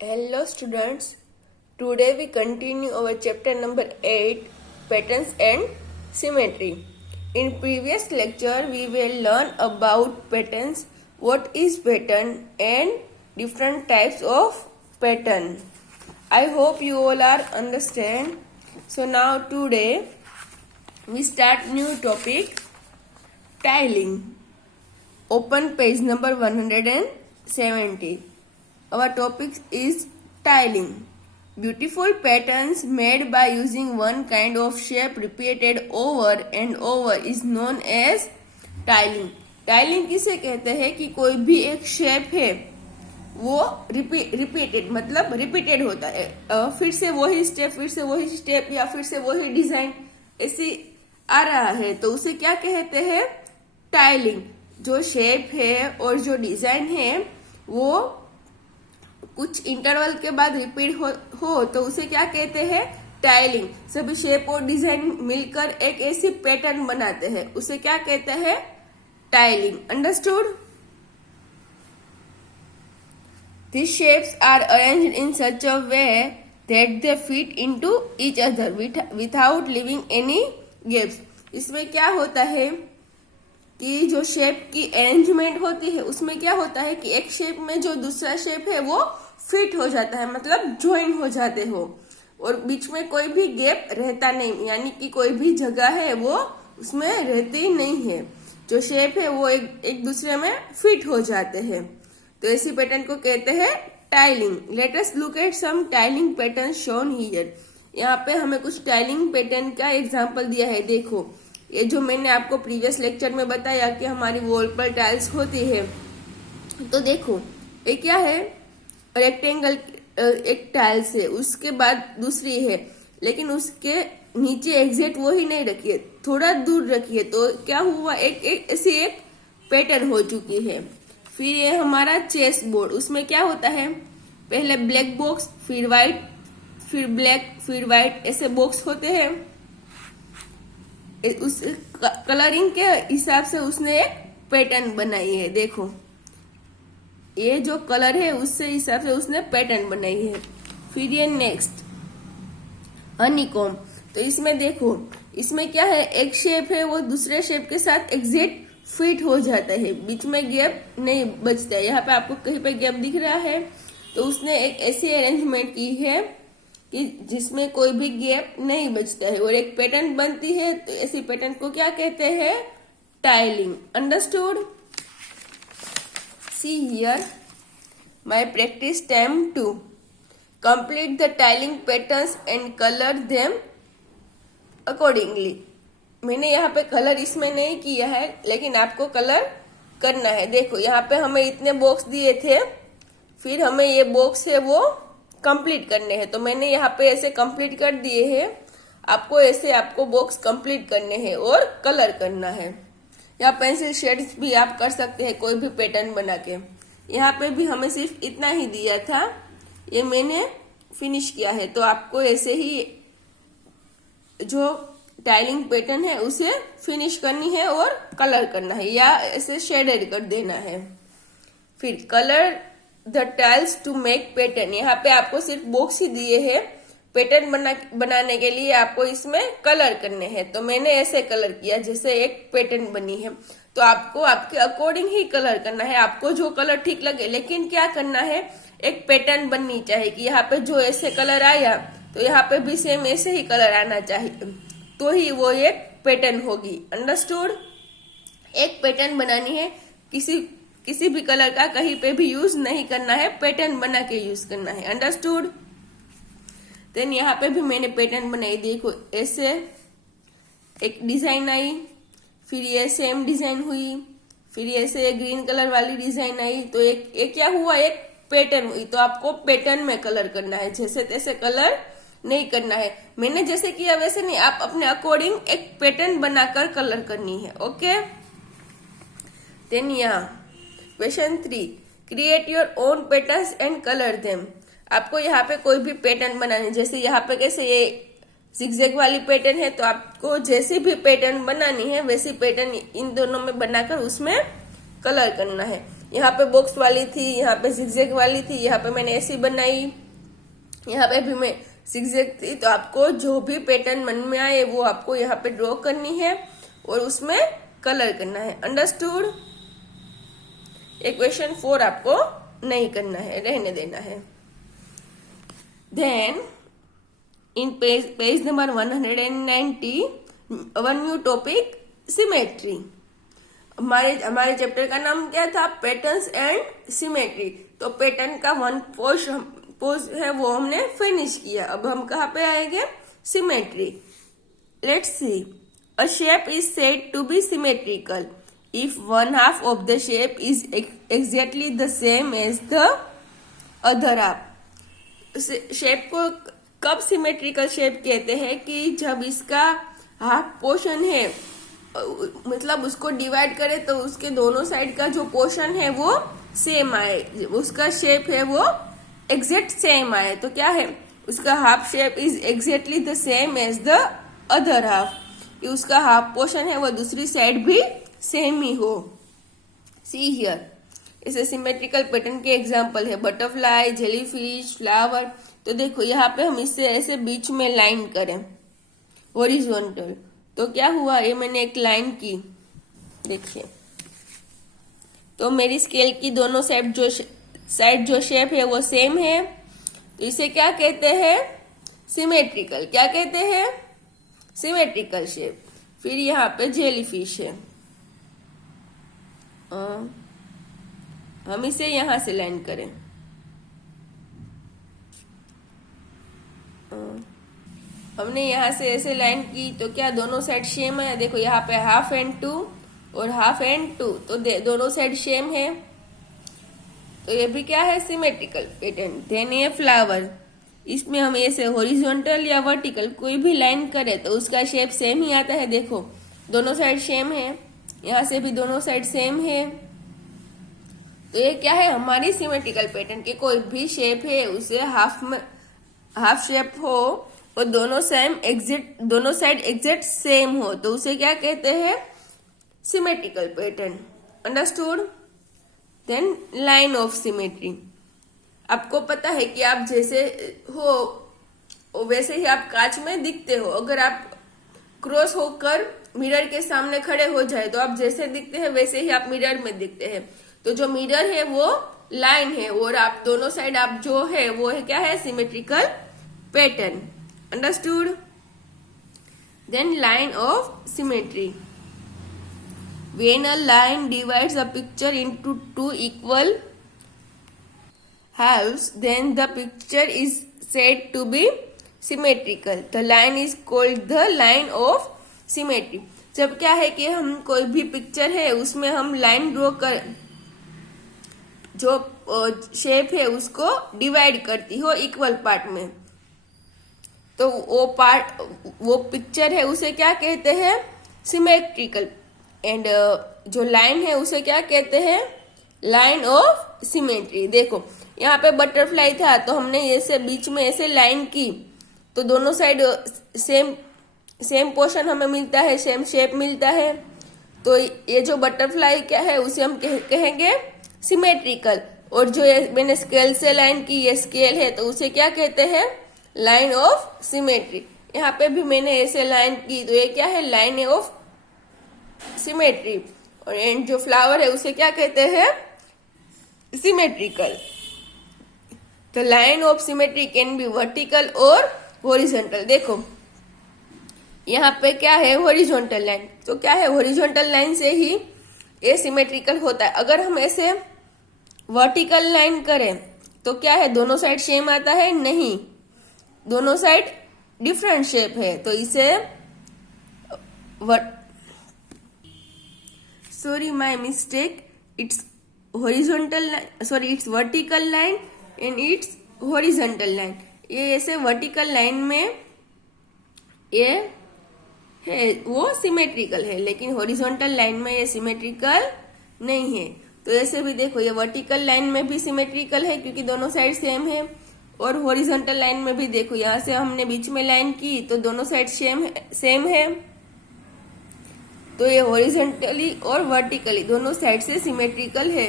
Hello students, today we continue our chapter number 8 Patterns and Symmetry. In previous lecture we will learn about patterns, what is pattern and different types of pattern. I hope you all are understand. So now today we start new topic tiling. Open page number 170. Our topic is tiling. Beautiful patterns made by using one kind of shape repeated over and over is known as tiling. Tiling किसे कहते हैं कि कोई भी एक shape है वो repeated मतलब रिपीटेड होता है, फिर से वही स्टेप या फिर से वही डिजाइन ऐसी आ रहा है तो उसे क्या कहते हैं? टाइलिंग. जो शेप है और जो डिजाइन है वो कुछ इंटरवल के बाद रिपीट हो तो उसे क्या कहते हैं? टाइलिंग. सभी शेप और डिजाइन मिलकर एक ऐसी पैटर्न बनाते हैं, उसे क्या कहते हैं? Tiling. Understood? These shapes are arranged in such a way that they fit into each other without leaving any gaps. इसमें क्या होता है कि जो शेप की अरेंजमेंट होती है उसमें क्या होता है कि एक शेप में जो दूसरा शेप है वो फिट हो जाता है, मतलब ज्वाइन हो जाते हो और बीच में कोई भी गैप रहता नहीं, यानी कि कोई भी जगह है वो उसमें रहती नहीं है. जो शेप है वो एक दूसरे में फिट हो जाते हैं तो ऐसी पैटर्न को कहते हैं tiling. Let us look at some tiling pattern shown here. यहाँ पे हमें कुछ टाइलिंग पैटर्न का एग्जांपल दिया है. देखो ये जो मैंने आपको प्रीवियस लेक्चर में बताया कि हमारी वॉल पर टाइल्स होती है, तो देखो ये क्या है? रेक्टेंगल एक टाइल्स है, उसके बाद दूसरी है, लेकिन उसके नीचे एग्जैक्ट वही नहीं रखी है, थोड़ा दूर रखी है, तो क्या हुआ? एक ऐसी एक पैटर्न हो चुकी है. फिर ये हमारा चेस बोर्ड, उसमें क्या होता है? पहले ब्लैक बॉक्स, फिर व्हाइट, फिर ब्लैक, फिर व्हाइट, ऐसे बॉक्स होते हैं. उस कलरिंग के हिसाब से उसने एक पैटर्न बनाई है. देखो ये जो कलर है उससे हिसाब से उसने पैटर्न बनाई है. फिर ये नेक्स्ट हनीकॉम, तो इसमें देखो इसमें क्या है? एक शेप है वो दूसरे शेप के साथ एग्जैक्ट फिट हो जाता है, बीच में गैप नहीं बचता है. यहाँ पे आपको कहीं पे गैप दिख रहा है तो उसने एक ऐसी अरेंजमेंट की है कि जिसमें कोई भी गैप नहीं बचता है और एक पैटर्न बनती है, तो ऐसी पैटर्न को क्या कहते हैं? Tiling. Understood? See here my practice time 2. Complete the tiling patterns and colour them accordingly. मैंने यहाँ पे कलर इसमें नहीं किया है लेकिन आपको कलर करना है. देखो यहाँ पे हमें इतने बॉक्स दिए थे, फिर हमें ये बॉक्स है वो कंप्लीट करने हैं, तो मैंने यहाँ पे ऐसे कंप्लीट कर दिए हैं. आपको ऐसे आपको बॉक्स कंप्लीट करने हैं और कलर करना है. या पेंसिल शेड्स भी आप कर सकते हैं कोई भी पैटर्न बना के. यहाँ पे भी हमें सिर्फ इतना ही दिया था, ये मैंने फिनिश किया है, तो आपको ऐसे ही जो टाइलिंग पैटर्न है उसे फिनिश करनी है और कलर करना है या ऐसे शेडेड कर देना है. फिर colour the tiles to make pattern. यहाँ पे आपको सिर्फ बॉक्स ही दिए हैं, पैटर्न बनाने के लिए आपको इसमें कलर करने हैं, तो मैंने ऐसे कलर किया जैसे एक पैटर्न बनी है. तो आपको आपके अकॉर्डिंग ही कलर करना है, आपको जो कलर ठीक लगे, लेकिन क्या करना है? एक पैटर्न बननी चाहिए कि यहाँ पे जो ऐसे कलर आया तो यहाँ पे भी सेम ऐसे ही कलर आना चाहिए, तो ही वो एक पैटर्न होगी. अंडरस्टूड? एक पैटर्न बनानी है, किसी भी कलर का कहीं पे भी यूज नहीं करना है, पैटर्न बना के यूज करना है. अंडरस्टूड? देन यहाँ पे भी मैंने पैटर्न बनाई. देखो ऐसे एक डिजाइन आई, फिर ये सेम डिजाइन हुई, फिर ऐसे ग्रीन कलर वाली डिजाइन आई, तो एक क्या हुआ? एक पैटर्न हुई. तो आपको पैटर्न में कलर करना है, जैसे तैसे कलर नहीं करना है. मैंने जैसे किया वैसे नहीं, आप अपने अकॉर्डिंग एक पैटर्न बनाकर कलर करनी है. ओके? देन यहाँ question 3, create your own patterns and colour them. आपको यहाँ पे कोई भी पैटर्न बनानी, जैसे यहाँ पे कैसे ये जिगजैग वाली पैटर्न है, तो आपको जैसी भी पैटर्न बनानी है वैसी पैटर्न इन दोनों में बनाकर उसमें कलर करना है. यहाँ पे बॉक्स वाली थी, यहाँ पे zigzag वाली थी, यहाँ पे मैंने ऐसी बनाई, यहाँ पे भी मैं zigzag थी। तो आपको जो भी पैटर्न मन में आए वो आपको यहाँ पे ड्रॉ करनी है और उसमें कलर करना है। अंडरस्टूड? ये क्वेश्चन 4 आपको नहीं करना है, रहने देना है। Then in page number 190 one new topic symmetry. हमारे चैप्टर का नाम क्या था? Patterns and symmetry. तो पैटर्न का वन पोज है वो हमने फिनिश किया। अब हम कहाँ पे आएंगे? Symmetry. Let's see. A shape is said to be symmetrical if one half of the shape is exactly the same as the other half. Shape को कब सिमेट्रिकल शेप कहते हैं? कि जब इसका हाफ पोर्शन है, मतलब उसको डिवाइड करें तो उसके दोनों साइड का जो पोर्शन है वो सेम आए, उसका शेप है वो एग्जैक्ट सेम आए। तो क्या है? उसका half shape is exactly the same as the other half, कि उसका हाफ पोर्शन है वो दूसरी साइड भी सेम ही हो। सी हियर, इसे सिमेट्रिकल पैटर्न के एग्जांपल है बटरफ्लाई, जेलीफिश, फ्लावर। तो देखो यहाँ पे हम इससे ऐसे बीच में लाइन करें हॉरिजॉन्टल, तो क्या हुआ? ये मैंने एक लाइन की, देखिए, तो मेरी स्केल की दोनों साइड जो शेप है वो सेम है, तो इसे क्या कहते हैं? सिमेट्रिकल। क्या कहते हैं? Symmetrical shape. फिर यहाँ पे जेलीफिश है, हम इसे यहां से लाइन करें, हमने यहाँ से ऐसे लाइन की तो क्या दोनों साइड सेम है? देखो यहाँ पे हाफ एंड 2 और हाफ एंड 2, तो दोनों साइड सेम है, तो ये भी क्या है? Symmetrical pattern. देन ये फ्लावर, इसमें हम ऐसे हॉरिजॉन्टल या वर्टिकल कोई भी लाइन करें तो उसका शेप सेम ही आता है। देखो दोनों साइड सेम है, यहाँ से भी दोनों साइड सेम है, तो ये क्या है? हमारी सिमेट्रिकल पैटर्न के कोई भी शेप है उसे हाफ शेप हो और दोनों साइड एग्जैक्ट सेम हो तो उसे क्या कहते हैं? Symmetrical pattern. Understood? Then line of symmetry. आपको पता है कि आप जैसे हो वैसे ही आप कांच में दिखते हो। अगर आप क्रॉस होकर मिरर के सामने खड़े हो जाए तो आप जैसे दिखते हैं वैसे ही आप मिरर में दिखते हैं। तो जो मिरर है वो लाइन है और आप दोनों साइड आप जो है वो है क्या है? Symmetrical pattern. Understood? Then line of symmetry. When a line divides a picture into two equal halves, then the picture is said to be symmetrical. The line is called the line of symmetry. जब क्या है कि हम कोई भी picture है उसमें हम लाइन ड्रॉ कर, जो शेप है उसको डिवाइड करती हो इक्वल पार्ट में, तो वो पिक्चर है उसे क्या कहते हैं? सिमेट्रिकल। एंड जो लाइन है उसे क्या कहते हैं? Line of symmetry. देखो यहाँ पे बटरफ्लाई था तो हमने ऐसे बीच में ऐसे लाइन की तो दोनों साइड सेम पोर्शन हमें मिलता है, सेम शेप मिलता है, तो ये जो बटरफ्लाई क्या है उसे हम कहेंगे सिमेट्रिकल। और जो मैंने स्केल से लाइन की, ये स्केल है तो उसे क्या कहते हैं? Line of symmetry. यहाँ पे भी मैंने ऐसे लाइन की तो ये क्या है? Line of symmetry. और एंड जो फ्लावर है उसे क्या कहते हैं? सिमेट्रिकल। तो line of symmetry can be vertical और हॉरिजॉन्टल। देखो यहाँ पे क्या है? Horizontal line. तो क्या है? हॉरिजॉन्टल लाइन से ही ये सिमेट्रिकल होता है। अगर हम ऐसे वर्टिकल लाइन करें तो क्या है? दोनों साइड सेम आता है? नहीं, दोनों साइड डिफरेंट शेप है, तो इसे sorry my mistake, it's horizontal line, sorry it's vertical line and it's horizontal line। ये ऐसे वर्टिकल लाइन में ये है वो सिमेट्रिकल है, लेकिन हॉरिजॉन्टल लाइन में ये सिमेट्रिकल नहीं है। तो ऐसे भी देखो ये वर्टिकल लाइन में भी सिमेट्रिकल है क्योंकि दोनों साइड सेम है, और हॉरिजॉन्टल लाइन में भी देखो यहाँ से हमने बीच में लाइन की तो दोनों साइड सेम है, तो ये हॉरिजॉन्टली और वर्टिकली दोनों साइड से सिमेट्रिकल है।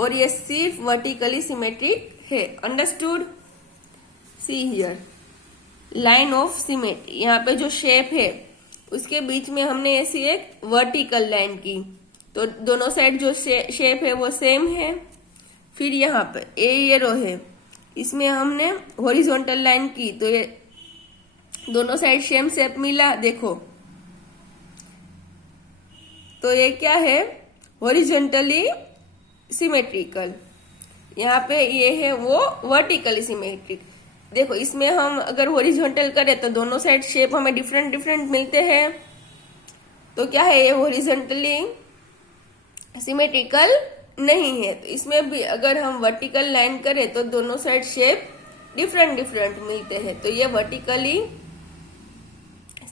और ये सिर्फ वर्टिकली सिमेट्रिक है। Understood? See here line of symmetry. यहाँ पे जो शेप है उसके बीच में हमने ऐसी एक वर्टिकल लाइन की, तो दोनों साइड जो शेप है वो सेम है। फिर यहाँ पे ये रो है, इसमें हमने हॉरिजॉन्टल लाइन की, तो ये दोनों साइड सेम शेप मिला। देखो तो ये क्या है, हॉरिजॉन्टली सिमेट्रिकल। यहाँ पे ये है वो वर्टिकली सिमेट्रिक। देखो इसमें हम अगर हॉरिजॉन्टल करें तो दोनों साइड शेप हमें डिफरेंट डिफरेंट मिलते हैं, तो क्या है ये हॉरिजॉन्टली सिमेट्रिकल नहीं है। तो इसमें भी अगर हम वर्टिकल लाइन करें तो दोनों साइड शेप डिफरेंट डिफरेंट मिलते हैं, तो ये वर्टिकली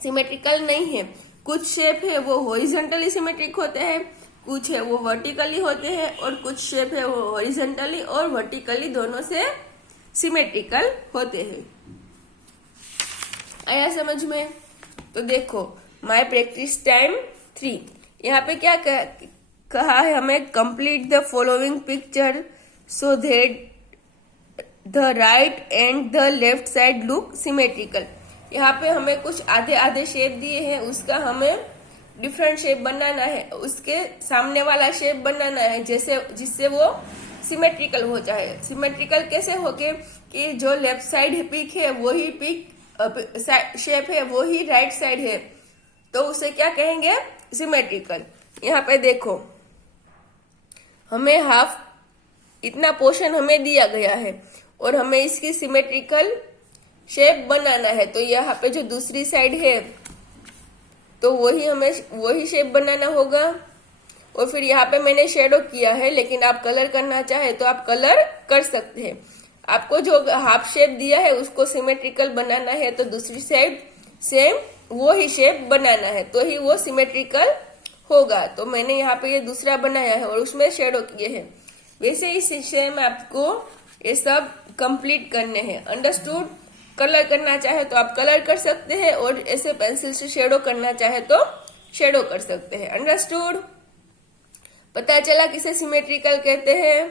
सिमेट्रिकल नहीं है। कुछ शेप है वो हॉरिजॉन्टली सिमेट्रिक होते हैं, कुछ है वो वर्टिकली होते हैं, और कुछ शेप है वो हॉरिजॉन्टली और वर्टिकली दोनों से सिमेट्रिकल होते हैं। आया समझ में? तो देखो माय प्रैक्टिस टाइम 3, यहाँ पे क्या कहा है हमें, complete the following picture so that the right and the left side look symmetrical. यहाँ पे हमें कुछ आधे आधे शेप दिए हैं, उसका हमें डिफरेंट शेप बनाना है, उसके सामने वाला शेप बनाना है जैसे जिससे वो सिमेट्रिकल हो जाए। सिमेट्रिकल कैसे होके कि जो लेफ्ट साइड पिक है वही पिक शेप है वही राइट साइड है, तो उसे क्या कहेंगे, सिमेट्रिकल। यहाँ पे देखो हमें हाफ इतना पोर्शन हमें दिया गया है और हमें इसकी सिमेट्रिकल शेप बनाना है, तो यहाँ पे जो दूसरी साइड है तो वही शेप बनाना होगा। और फिर यहाँ पे मैंने शेडो किया है, लेकिन आप कलर करना चाहे तो आप कलर कर सकते हैं। आपको जो हाफ शेप दिया है उसको सिमेट्रिकल बनाना है, तो दूसरी साइड सेम वो ही शेप बनाना है, तो ही वो सिमेट्रिकल होगा। तो मैंने यहाँ पे ये दूसरा बनाया है और उसमें शेडो किए हैं। वैसे ही सेम आपको ये सब कंप्लीट करने हैं। अंडरस्टूड? कलर करना चाहे तो आप कलर कर सकते हैं, और ऐसे पेंसिल से शेडो करना चाहे तो शेडो कर सकते हैं। अंडरस्टूड? पता चला किसे सिमेट्रिकल कहते हैं,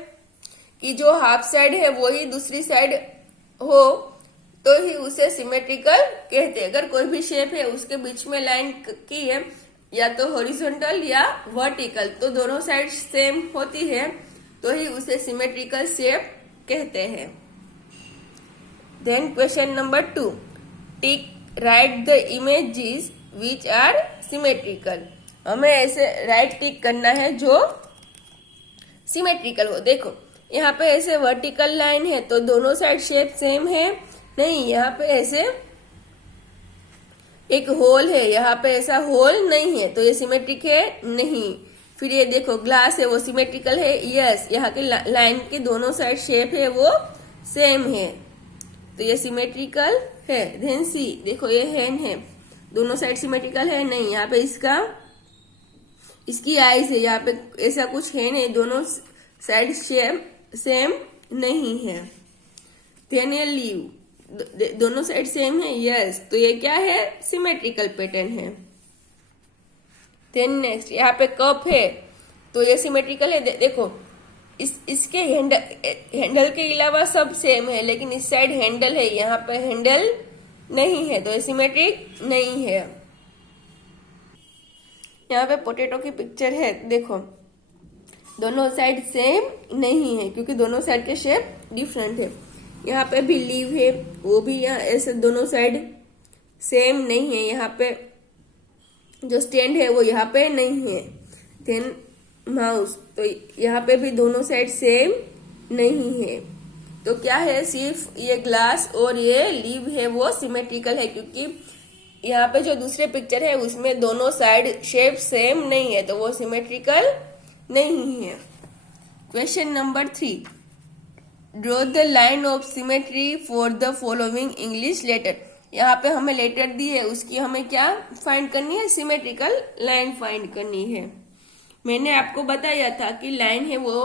कि जो हाफ साइड है वही दूसरी साइड हो तो ही उसे सिमेट्रिकल कहते हैं। अगर कोई भी शेप है उसके बीच में लाइन की है, या तो हॉरिजॉन्टल या वर्टिकल, तो दोनों साइड सेम होती है तो ही उसे सिमेट्रिकल शेप कहते हैं। Then question number 2, tick right the images which are symmetrical. हमें ऐसे राइट टिक करना है जो सिमेट्रिकल हो। देखो यहाँ पे ऐसे वर्टिकल लाइन है तो दोनों साइड शेप सेम है नहीं, यहाँ पे ऐसे एक होल है, यहाँ पे ऐसा होल नहीं है, तो ये सिमेट्रिक है नहीं। फिर ये देखो ग्लास है वो सिमेट्रिकल है, यस। यहाँ के लाइन के दोनों साइड शेप है वो सेम है, तो ये सिमेट्रिकल है। देन सी, देखो ये हैंड है, दोनों साइड सिमेट्रिकल है नहीं, यहाँ पे इसकी आईज है, यहाँ पे ऐसा कुछ है नहीं, दोनों साइड शेप सेम नहीं है। देन ये लीव, दोनों साइड सेम है, यस, तो ये क्या है, सिमेट्रिकल पैटर्न है। देन नेक्स्ट यहाँ पे कप है तो ये सिमेट्रिकल है। देखो इसके हैंडल के अलावा सब सेम है, लेकिन इस साइड हैंडल है, यहाँ पे हैंडल नहीं है, तो ये सिमेट्रिक नहीं है। यहाँ पे पोटैटो की पिक्चर है, देखो दोनों साइड सेम नहीं है क्योंकि दोनों साइड के शेप डिफरेंट है। यहाँ पे भी लीव है, वो भी यहाँ ऐसे दोनों साइड सेम नहीं है, यहाँ पे जो स्टैंड है वो यहाँ पे नहीं है। देन माउस, तो यहाँ पे भी दोनों साइड सेम नहीं है, तो क्या है, सिर्फ ये ग्लास और ये लीव है वो सिमेट्रिकल है, क्योंकि यहाँ पे जो दूसरे पिक्चर है उसमें दोनों साइड शेप सेम नहीं है, तो वो सिमेट्रिकल नहीं है। Question number 3, draw the line of symmetry for the following English letter. यहाँ पे हमें लेटर दी है, उसकी हमें क्या फाइंड करनी है, सिमेट्रिकल लाइन फाइंड करनी है। मैंने आपको बताया था कि लाइन है वो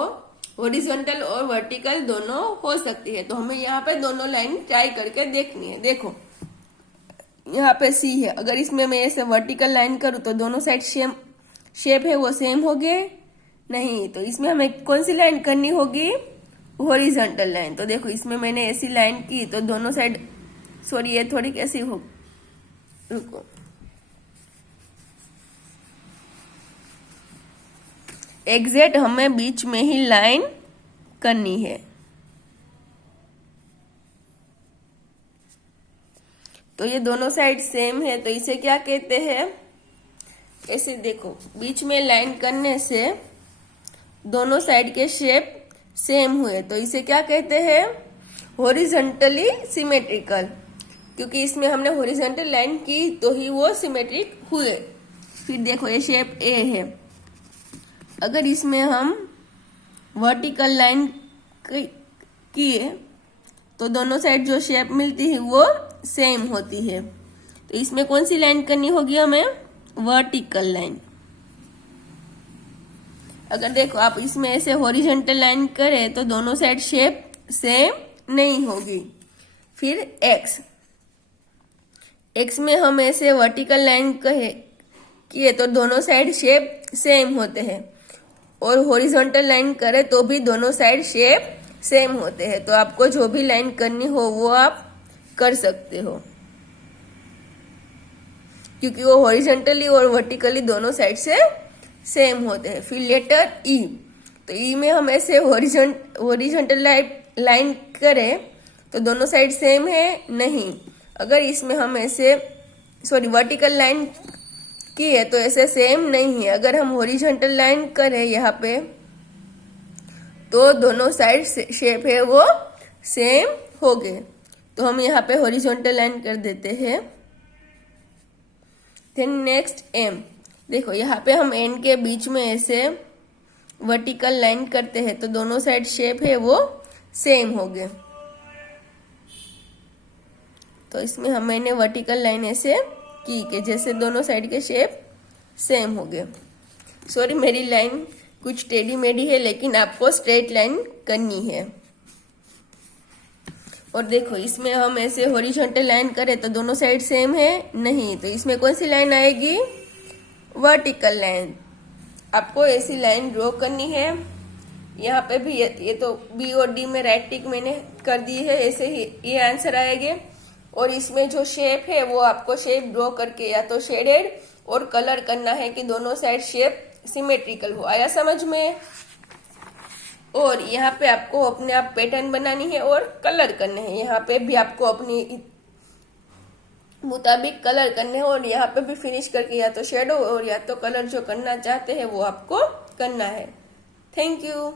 हॉरिजॉन्टल और वर्टिकल दोनों हो सकती है, तो हमें यहाँ पे दोनों लाइन ट्राई करके देखनी है। देखो यहाँ पे सी है, अगर इसमें मैं ऐसे वर्टिकल लाइन करूँ तो दोनों साइड शेप है वो सेम हो गए नहीं, तो इसमें हमें कौन सी लाइन करनी होगी, हॉरिजॉन्टल लाइन। तो देखो इसमें मैंने ऐसी लाइन की तो दोनों साइड, सॉरी ये थोड़ी कैसी हो, रुको, एग्जैक्ट हमें बीच में ही लाइन करनी है। तो ये दोनों साइड सेम है तो इसे क्या कहते हैं, ऐसे देखो बीच में लाइन करने से दोनों साइड के शेप सेम हुए तो इसे क्या कहते हैं, हॉरिजॉन्टली सिमेट्रिकल। क्योंकि इसमें हमने हॉरिजॉन्टल लाइन की तो ही वो सिमेट्रिक हुए। फिर देखो ये शेप ए है, अगर इसमें हम वर्टिकल लाइन किए तो दोनों साइड जो शेप मिलती है वो सेम होती है। तो इसमें कौन सी लाइन करनी होगी हमें, वर्टिकल लाइन। अगर देखो आप इसमें ऐसे हॉरिजॉन्टल लाइन करें तो दोनों साइड शेप सेम नहीं होगी। फिर एक्स में हम ऐसे वर्टिकल लाइन किए तो दोनों साइड शेप सेम होते हैं, और हॉरिजॉन्टल लाइन करें तो भी दोनों साइड शेप सेम होते हैं। तो आपको जो भी लाइन करनी हो वो आप कर सकते हो, क्योंकि वो हॉरिजॉन्टली और वर्टिकली दोनों साइड से सेम होते हैं। फिर लेटर ई, तो ई में हम ऐसे हॉरिजॉन्टल लाइन करें तो दोनों साइड सेम है नहीं। अगर इसमें हम ऐसे वर्टिकल लाइन की है तो ऐसे सेम नहीं है। अगर हम हॉरिजॉन्टल लाइन करें यहाँ पे तो दोनों साइड शेप है वो सेम हो गए। तो हम यहाँ पे हॉरिजॉन्टल लाइन कर देते हैं। फिर नेक्स्ट एम, देखो यहाँ पे हम एन के बीच में ऐसे वर्टिकल लाइन करते हैं तो दोनों साइड शेप है वो सेम हो गए। तो इसमें मैंने वर्टिकल लाइन ऐसे की कि जैसे दोनों साइड के शेप सेम हो गए। सॉरी मेरी लाइन कुछ टेढ़ी मेढ़ी है, लेकिन आपको स्ट्रेट लाइन करनी है। और देखो इसमें हम ऐसे हॉरिजॉन्टल लाइन करें तो दोनों साइड सेम है नहीं। तो इसमें कौन सी लाइन आएगी, वर्टिकल लाइन। आपको ऐसी लाइन ड्रॉ करनी है। यहाँ पे भी ये तो बी और डी में राइट टिक मैंने कर दी है, ऐसे ही ये आंसर आएंगे। और इसमें जो शेप है वो आपको शेप ड्रॉ करके या तो शेडेड और कलर करना है कि दोनों साइड शेप सिमेट्रिकल हो। आया समझ में। और यहाँ पे आपको अपने आप पैटर्न बनानी है और कलर करने हैं। यहाँ पे भी आपको अपनी मुताबिक कलर करने हैं और यहाँ पे भी फिनिश करके या तो शेडो और या तो कलर जो करना चाहते हैं वो आपको करना है। Thank you.